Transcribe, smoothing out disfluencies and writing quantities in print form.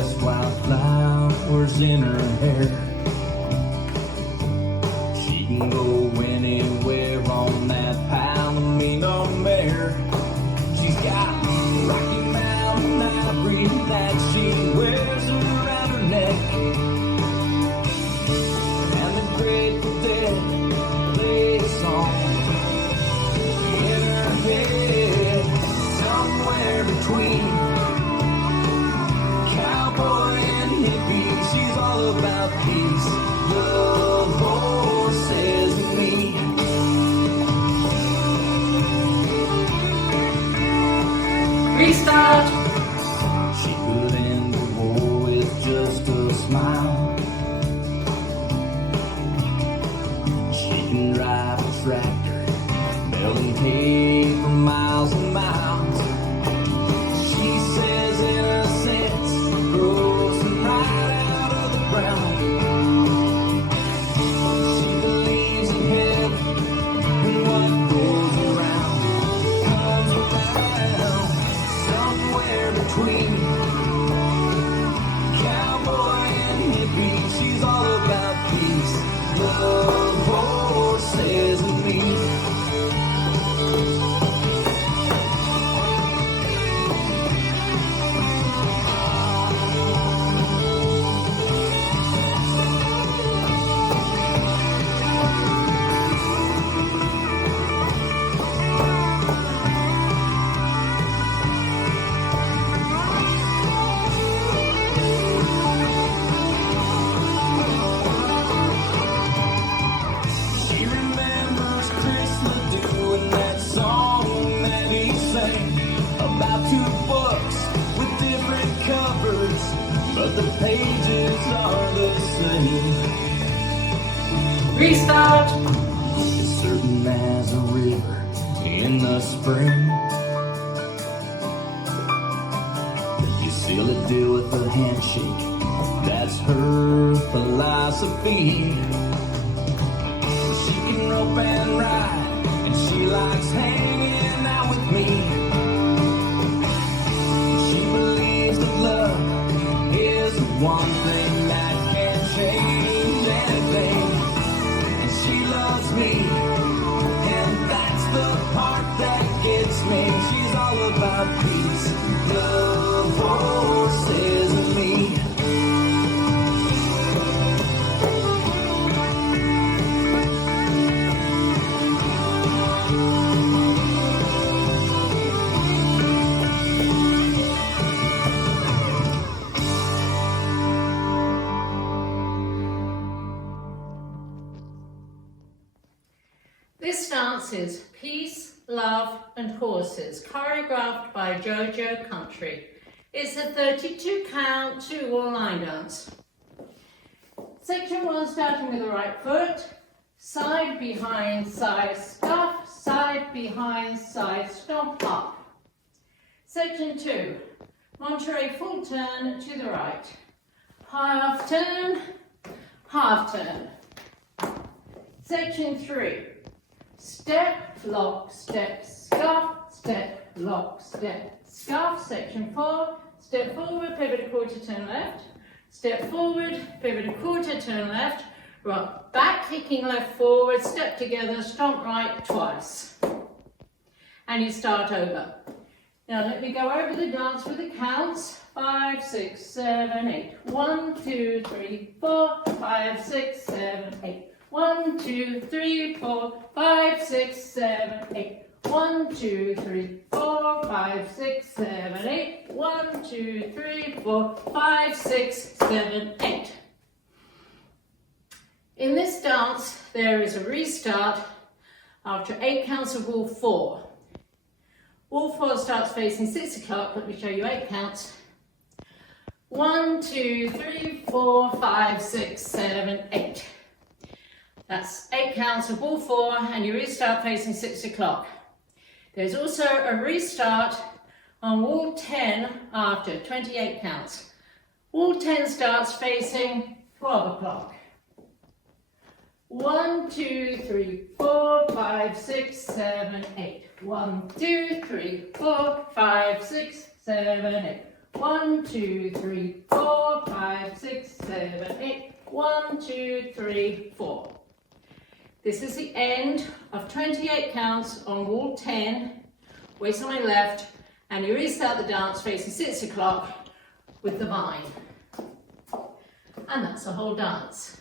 dress, wildflowers in her hair. She can go anywhere on that Palomino mare. She's got Rocky Mountain ivory that she wears around her neck, and the Grateful Dead play a song in her head. Somewhere between cowboy and hippie, she's all about peace, love, horses, and me. Restart. She could end the war with just a smile. She can drive a tractor, baling hay for miles and miles. She says innocence grows right out of the ground. She believes in heaven and what goes around comes around. Somewhere between cowboy and hippie, she's all about peace, love, horses, and me. She remembers Chris Ledoux and that song that he sang about two books with different covers, but the pages are the same. Restart. As certain as a river in the spring, you seal a deal with a handshake, that's her philosophy. She can rope and ride, and she likes hanging out with me. She believes that love is the one thing that can change anything. And she loves me, and that's the part that gets me. She's all about peace, love, horses, and me. This dance is Peace, Love and Horses, choreographed by JoJo Country. It's a 32 count 2-wall line dance. Section 1 starting with the right foot, side behind side scuff, side behind side stomp up. Section 2, Monterey full turn to the right, half turn, half turn. Section 3, step, lock, step, scuff, step, lock, step, scuff. Section 4, step forward, pivot a quarter, turn left. Step forward, pivot a quarter, turn left. Rock back, kicking left forward, step together, stomp right twice. And you start over. Now let me go over the dance with the counts. 5, 6, 7, 8. 1, 2, 3, 4, 5, 6, 7, 8. 1, 2, 3, 4, 5, 6, 7, 8. 1, 2, 3, 4, 5, 6, 7, 8. 1, 2, 3, 4, 5, 6, 7, 8. In this dance, there is a restart after 8 counts of wall 4. Wall 4 starts facing 6 o'clock. Let me show you 8 counts. 1, 2, 3, 4, 5, 6, 7, 8. That's 8 counts of wall 4, and you restart facing 6 o'clock. There's also a restart on wall 10 after 28 counts. Wall 10 starts facing 12 o'clock. 1, 2, 3, 4, 5, 6, 7, 8. 1, 2, 3, 4, 5, 6, 7, 8. 1, 2, 3, 4, 5, 6, 7, 8. 1, 2, 3, 4. This is the end of 28 counts on wall 10, waist on my left, and you restart the dance facing 6 o'clock with the vine. And that's the whole dance.